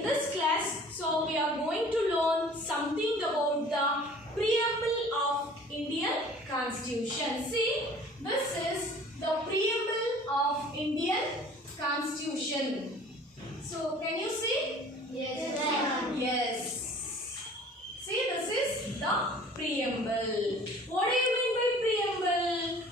In this class, so we are going to learn something about the preamble of Indian Constitution. See, this is the preamble of Indian Constitution. So, can you see? Yes, ma'am. Yes. See, this is the preamble. What do you mean by preamble?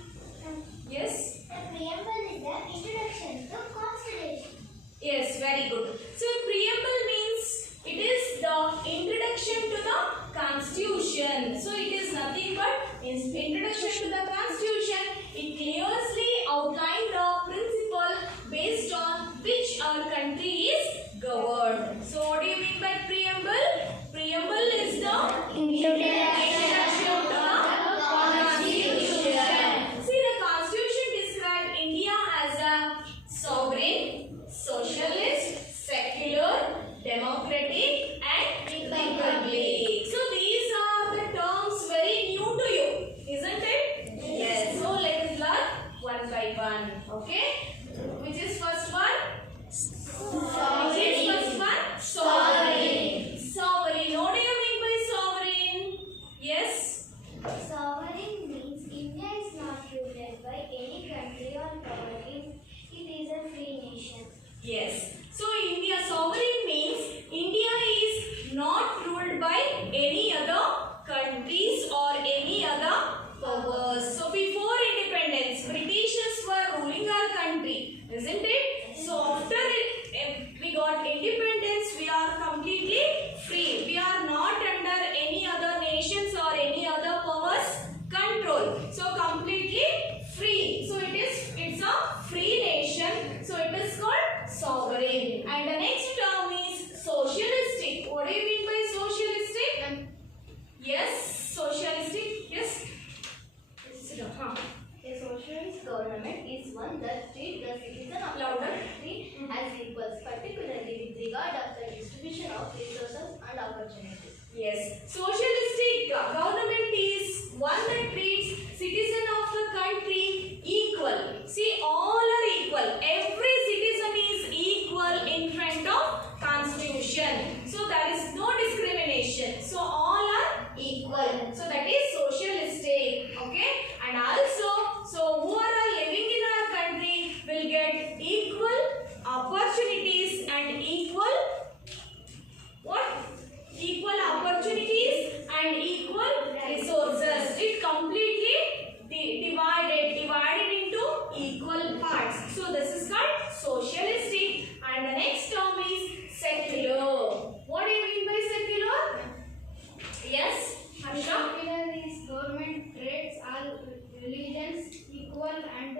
Yes? The preamble is the introduction to Constitution. Yes, very good. So, preamble means it is the introduction to the Constitution. So, it is nothing but introduction to the Constitution. It clearly outlines the principle based on which our country is governed. So, what do you mean by preamble? Preamble is the introduction to the Constitution. See, the Constitution describes India as a sovereign, socialist, secular, democratic and republic. So these are the terms very new to you, isn't it? Yes. So let us learn one by one. Okay? Which is first one? Which is first one? Sovereign. Sovereign. What do you mean by sovereign? Yes? Sovereign means India is not ruled by any country or government. It is a free nation. Yes. So India sovereign means India is not ruled by any other countries or any other powers. So before independence, Britishers were ruling our country, isn't it? So after we got independence, we are completely free. We are not under any other nations or any other powers control. So completely free. So it's a free nation. So it is called sovereign. And the next term is socialistic. What do you mean by socialistic? Yes, socialistic. Yes. A socialist government is one that treats the citizen of the country as equals, particularly with regard of the distribution of resources and opportunities. Yes. Socialistic government is one that treats citizen of the country equal. See, all are equal. Every citizen is equal in front of Constitution. So there is no discrimination. So all are equal. So that is socialistic. Okay. And also, so whoever are living in our country will get equal opportunities and equal what? Equal opportunities and equal resources. It completely divided into equal parts. So this is called socialistic. And the next term is secular. What do you mean by secular? Yes, Harsha? Secular is government treats all religions equal and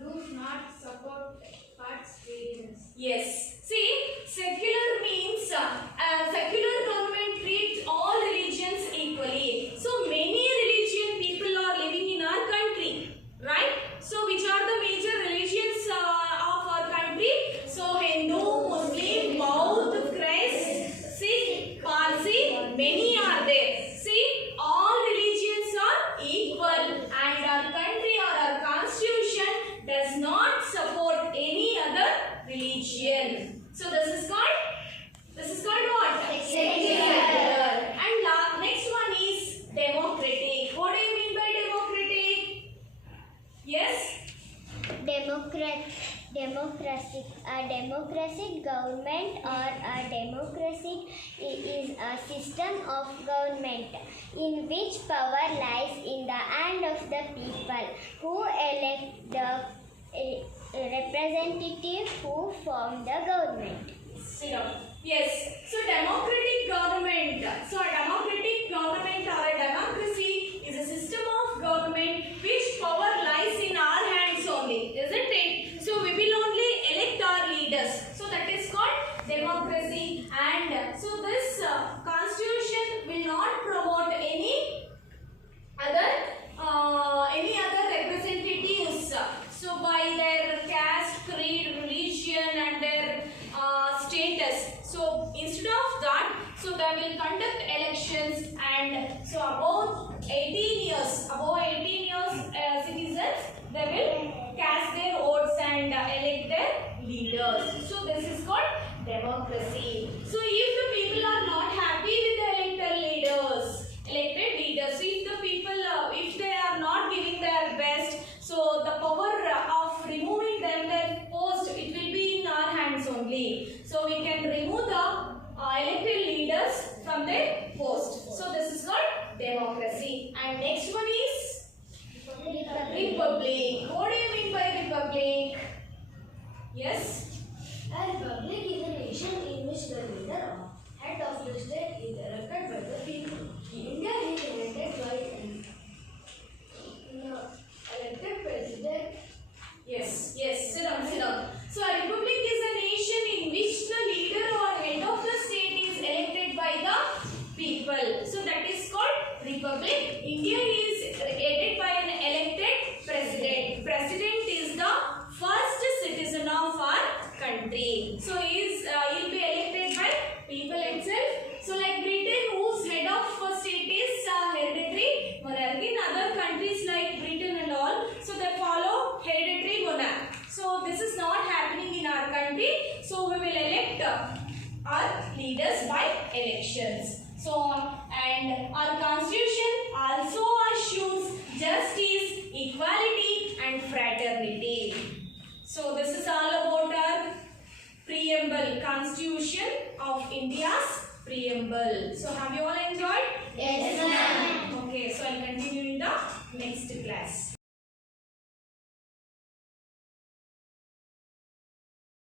does not support parts religions. Yes. See, secular means secular government treats all religions equally. So many religion people are living in our country, right? So which are the major religions of our country? So Hindu, Muslim, Buddha, Christ, Sikh, Parsi, many are there. See, all religions are equal and our country or our constitution does not support any other religion. So this is called what? Secular. And next one is democratic. What do you mean by democratic? Yes? Democratic. A democratic government or a democracy is a system of government in which power lies in the hand of the people who elect the representative who form the government. Sit down. Yes. So democratic government. So a democratic government or a democracy is a system of government which power lies in our hands only, isn't it? So we will only elect our leaders. So that is called democracy. And so this constitution will not promote any other representatives. So by their caste, creed, religion and their status. So instead of that, so they will conduct elections and so above 18 years citizens, they will cast their votes and elect their leaders. So this is called democracy. So if the people are not happy with the elected leaders, so if the people, if they are not giving their best, so the power of removing them their post, it will be in our hands only. So we can remove the elected leaders from their post. So this is called democracy. And next one is republic. What do you mean by republic? Yes? A republic is a nation in which the leader or head of the state is elected by the people. India is elected by an elected president. Yes, sit down. So a republic is a nation in which the leader or head of the state is elected by the people. So that is called republic. India is headed by an elected president. President is the first citizen of our country. So he'll be elected by people itself. So like Britain, whose head of state is hereditary monarchy. In other countries like Britain and all, so they follow hereditary monarch. So this is not happening in our country. So we will elect our leaders by elections. So and our constitution also assures justice, equality and fraternity. So this is all about our preamble, Constitution of India's preamble. So have you all enjoyed? Yes, ma'am. Okay, so I'll continue in the next class.